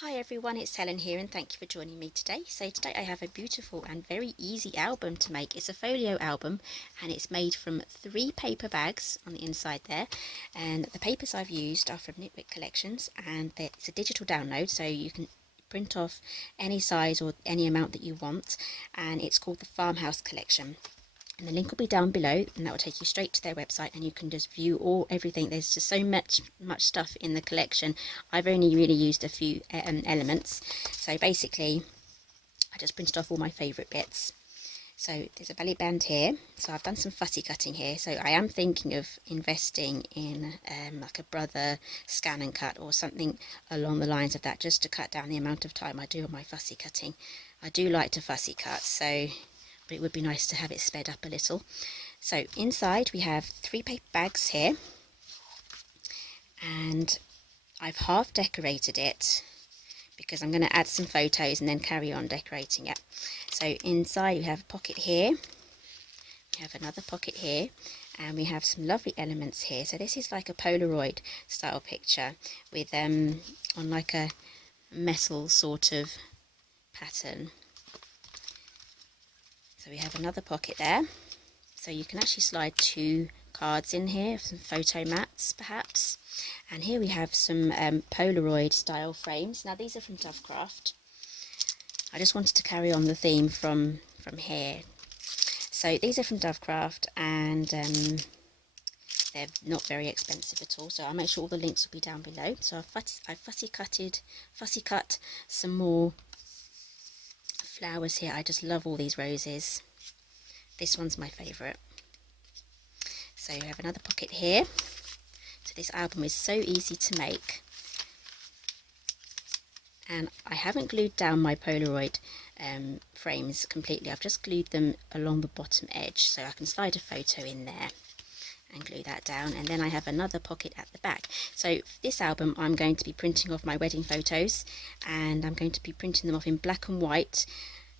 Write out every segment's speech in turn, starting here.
Hi everyone, it's Helen here and thank you for joining me today. So today I have a beautiful and very easy album to make. It's a folio album and it's made from 3 paper bags on the inside there, and the papers I've used are from Knitwick Collections, and it's a digital download so you can print off any size or any amount that you want, and it's called the Farmhouse collection. And the link will be down below, and that will take you straight to their website, and you can just view everything. There's just so much stuff in the collection. I've only really used a few elements. So basically I just printed off all my favourite bits. So there's a belly band here, so I've done some fussy cutting here, so I am thinking of investing in like a Brother scan and cut or something along the lines of that, just to cut down the amount of time I do on my fussy cutting. I do like to fussy cut, so but it would be nice to have it sped up a little. So inside we have 3 paper bags here, and I've half decorated it because I'm going to add some photos and then carry on decorating it. So inside we have a pocket here, we have another pocket here, and we have some lovely elements here. So this is like a Polaroid style picture with on like a metal sort of pattern. So we have another pocket there, so you can actually slide 2 cards in here, some photo mats perhaps. And here we have some Polaroid style frames. Now these are from Dovecraft. I just wanted to carry on the theme from here. So these are from Dovecraft, and they're not very expensive at all, so I'll make sure all the links will be down below. So I've fussy cut some more flowers here. I just love all these roses. This one's my favourite. So you have another pocket here. So this album is so easy to make, and I haven't glued down my Polaroid frames completely. I've just glued them along the bottom edge, so I can slide a photo in there and glue that down. And then I have another pocket at the back. So for this album I'm going to be printing off my wedding photos, and I'm going to be printing them off in black and white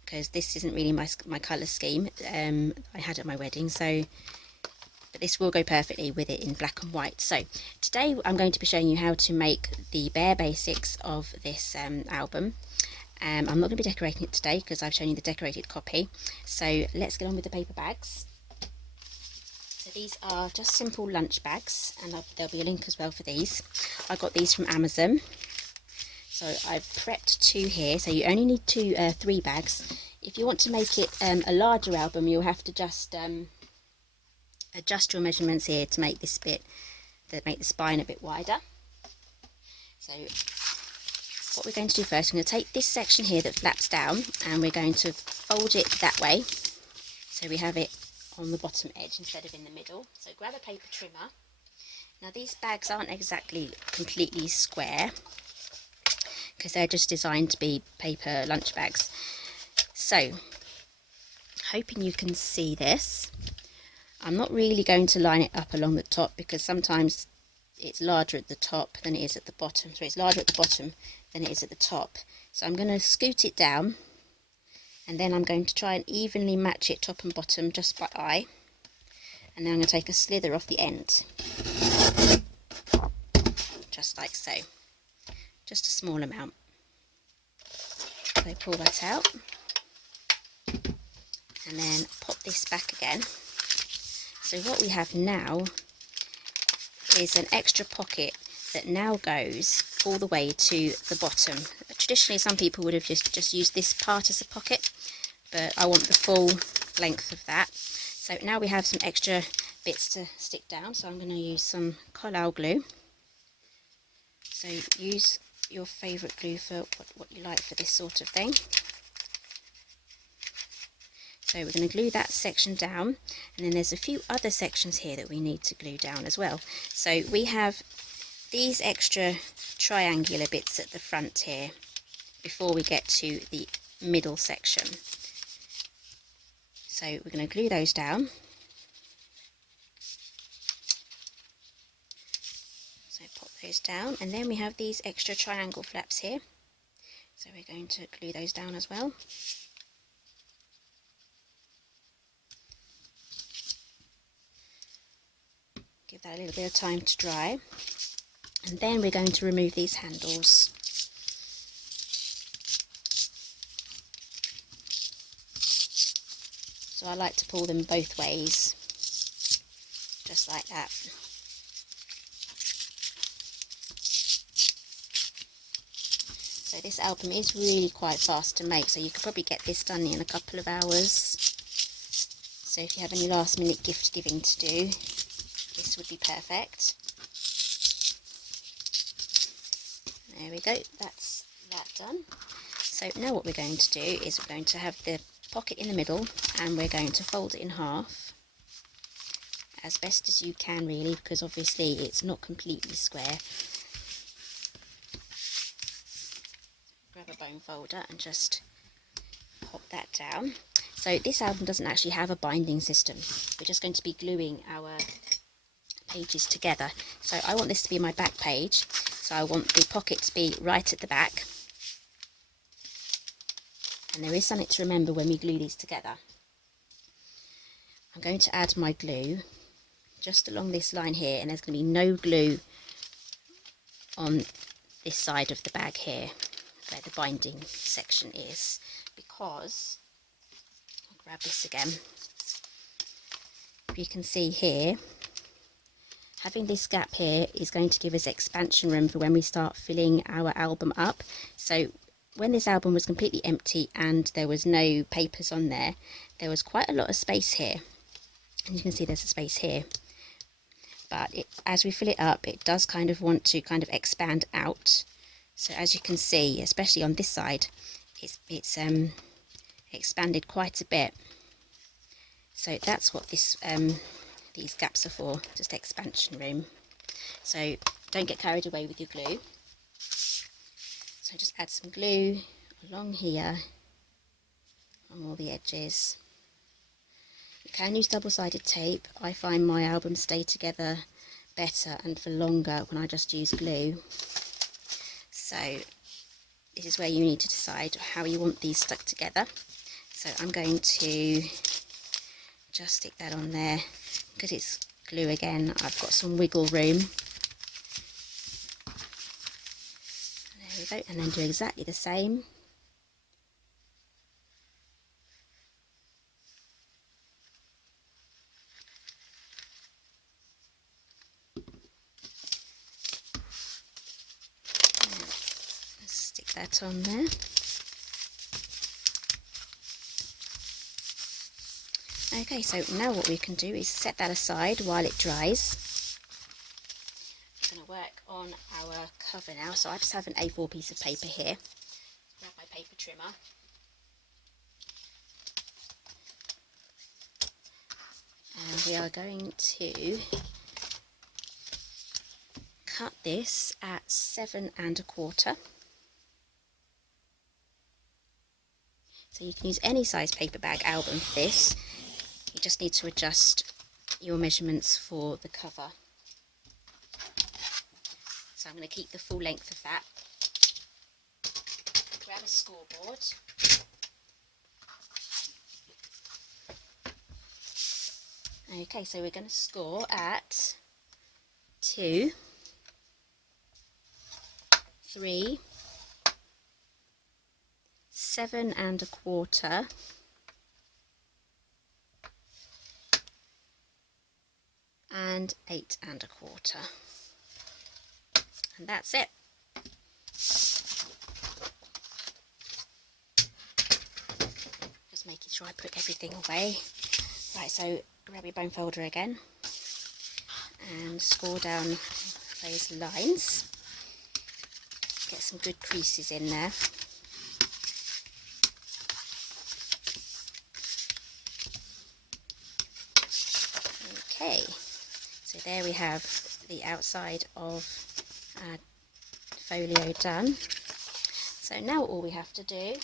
because this isn't really my colour scheme I had at my wedding, so but this will go perfectly with it in black and white. So today I'm going to be showing you how to make the bare basics of this album. I'm not going to be decorating it today because I've shown you the decorated copy. So let's get on with the paper bags. So these are just simple lunch bags, and there'll be a link as well for these. I got these from Amazon. So I've prepped 2 here, so you only need 3 bags. If you want to make it a larger album, you'll have to just adjust your measurements here to make this bit, make the spine a bit wider. So what we're going to do first, we're going to take this section here that flaps down, and we're going to fold it that way, so we have it on the bottom edge instead of in the middle. So grab a paper trimmer. Now these bags aren't exactly completely square because they're just designed to be paper lunch bags. So hoping you can see this. I'm not really going to line it up along the top because sometimes it's larger at the top than it is at the bottom. So it's larger at the bottom than it is at the top. So I'm going to scoot it down, and then I'm going to try and evenly match it top and bottom just by eye. And then I'm going to take a slither off the end. Just like so. Just a small amount. So pull that out. And then pop this back again. So what we have now is an extra pocket that now goes all the way to the bottom. Traditionally some people would have just used this part as a pocket, but I want the full length of that. So now we have some extra bits to stick down, so I'm going to use some Collall glue. So use your favourite glue for what you like for this sort of thing. So we're going to glue that section down, and then there's a few other sections here that we need to glue down as well. So we have these extra triangular bits at the front here before we get to the middle section. So we're going to glue those down. So pop those down, and then we have these extra triangle flaps here. So we're going to glue those down as well. Give that a little bit of time to dry, and then we're going to remove these handles. So I like to pull them both ways, just like that. So this album is really quite fast to make, so you could probably get this done in a couple of hours. So if you have any last minute gift giving to do, this would be perfect. There we go, that's that done. So now what we're going to do is we're going to have the pocket in the middle, and we're going to fold it in half as best as you can, really, because obviously it's not completely square. Grab a bone folder and just pop that down. So this album doesn't actually have a binding system. We're just going to be gluing our pages together. So I want this to be my back page, so I want the pocket to be right at the back. And there is something to remember when we glue these together. I'm going to add my glue just along this line here, and there's going to be no glue on this side of the bag here where the binding section is, because I'll grab this again. You can see here, having this gap here is going to give us expansion room for when we start filling our album up. So when this album was completely empty and there was no papers on there, there was quite a lot of space here, and you can see there's a space here. But as we fill it up, it does kind of want to kind of expand out. So as you can see, especially on this side, it's expanded quite a bit. So that's what this these gaps are for, just expansion room. So don't get carried away with your glue. So just add some glue along here, on all the edges. You can use double-sided tape. I find my albums stay together better and for longer when I just use glue. So this is where you need to decide how you want these stuck together. So I'm going to just stick that on there. Because it's glue again, I've got some wiggle room. There we go, and then do exactly the same. Stick that on there. Okay, so now what we can do is set that aside while it dries. I'm going to work on our cover now. So I just have an A4 piece of paper here. Grab my paper trimmer. And we are going to cut this at 7 1/4. So you can use any size paper bag album for this. You just need to adjust your measurements for the cover. So I'm going to keep the full length of that. Grab a scoreboard. Okay, so we're going to score at 2, 3, 7 1/4, and 8 1/4, and that's it. Just making sure I put everything away. Right, so grab your bone folder again and score down those lines. Get some good creases in there. Okay, so there we have the outside of our folio done. So now all we have to do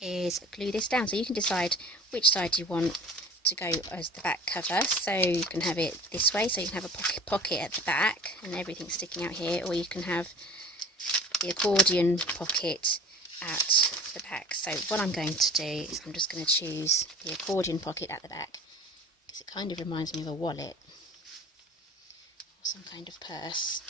is glue this down. So you can decide which side you want to go as the back cover. So you can have it this way, so you can have a pocket at the back and everything sticking out here, or you can have the accordion pocket at the back. So what I'm going to do is I'm just going to choose the accordion pocket at the back, because it kind of reminds me of a wallet or some kind of purse.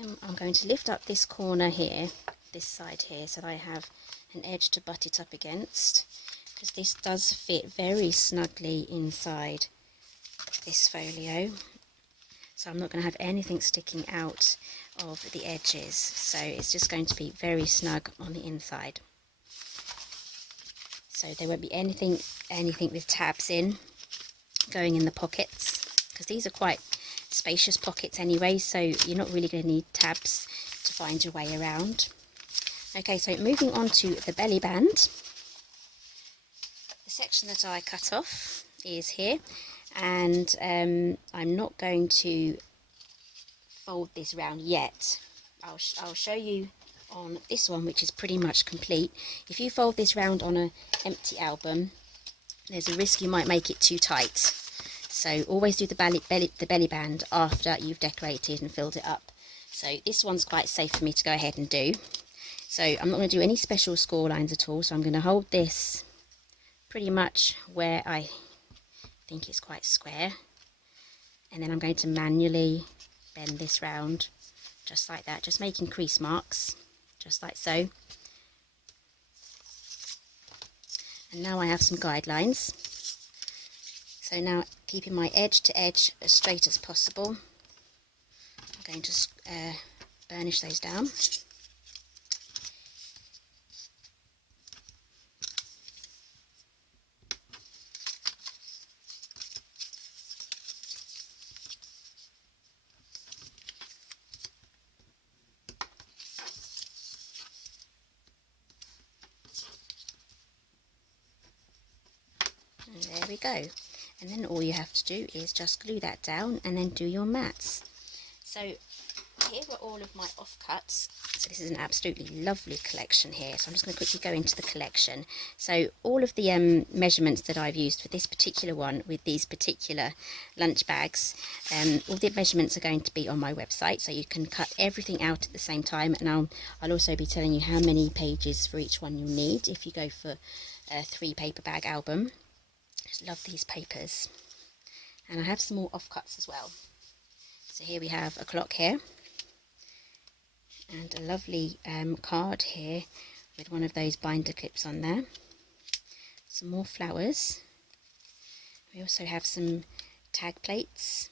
Then I'm going to lift up this corner here, this side here, so that I have an edge to butt it up against, because this does fit very snugly inside this folio. So I'm not going to have anything sticking out of the edges, so it's just going to be very snug on the inside. So there won't be anything with tabs in going in the pockets, because these are quite spacious pockets anyway, so you're not really going to need tabs to find your way around. Okay, so moving on to the belly band. The section that I cut off is here, and I'm not going to fold this round yet. I'll show you on this one, which is pretty much complete. If you fold this round on an empty album, there's a risk you might make it too tight. So always do the belly band after you've decorated and filled it up. So this one's quite safe for me to go ahead and do. So I'm not going to do any special score lines at all, so I'm going to hold this pretty much where I think it's quite square, and then I'm going to manually bend this round just like that, just making crease marks just like so. And now I have some guidelines. So now, keeping my edge to edge as straight as possible, I'm going to burnish those down. And there we go. And then all you have to do is just glue that down and then do your mats. So here are all of my offcuts. So this is an absolutely lovely collection here. So I'm just going to quickly go into the collection. So all of the measurements that I've used for this particular one with these particular lunch bags, all the measurements are going to be on my website, so you can cut everything out at the same time. And I'll also be telling you how many pages for each one you'll need if you go for a 3 paper bag album. Just love these papers. And I have some more offcuts as well. So here we have a clock here, and a lovely card here with one of those binder clips on there. Some more flowers. We also have some tag plates.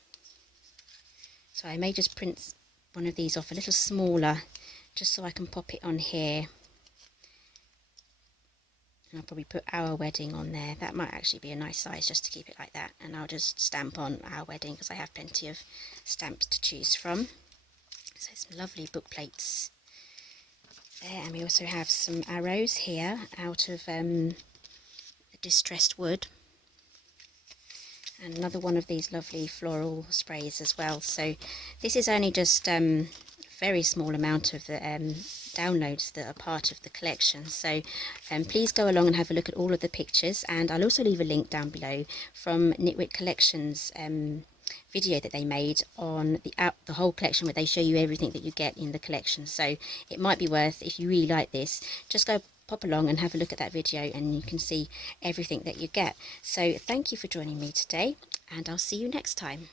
So I may just print one of these off a little smaller, just so I can pop it on here. And I'll probably put Our Wedding on there. That might actually be a nice size just to keep it like that. And I'll just stamp on Our Wedding because I have plenty of stamps to choose from. So some lovely book plates there. And we also have some arrows here out of distressed wood. And another one of these lovely floral sprays as well. So this is only just very small amount of the downloads that are part of the collection, so please go along and have a look at all of the pictures, and I'll also leave a link down below from Knitwit Collections video that they made on the whole collection, where they show you everything that you get in the collection. So it might be worth, if you really like this, just go pop along and have a look at that video and you can see everything that you get. So thank you for joining me today, and I'll see you next time.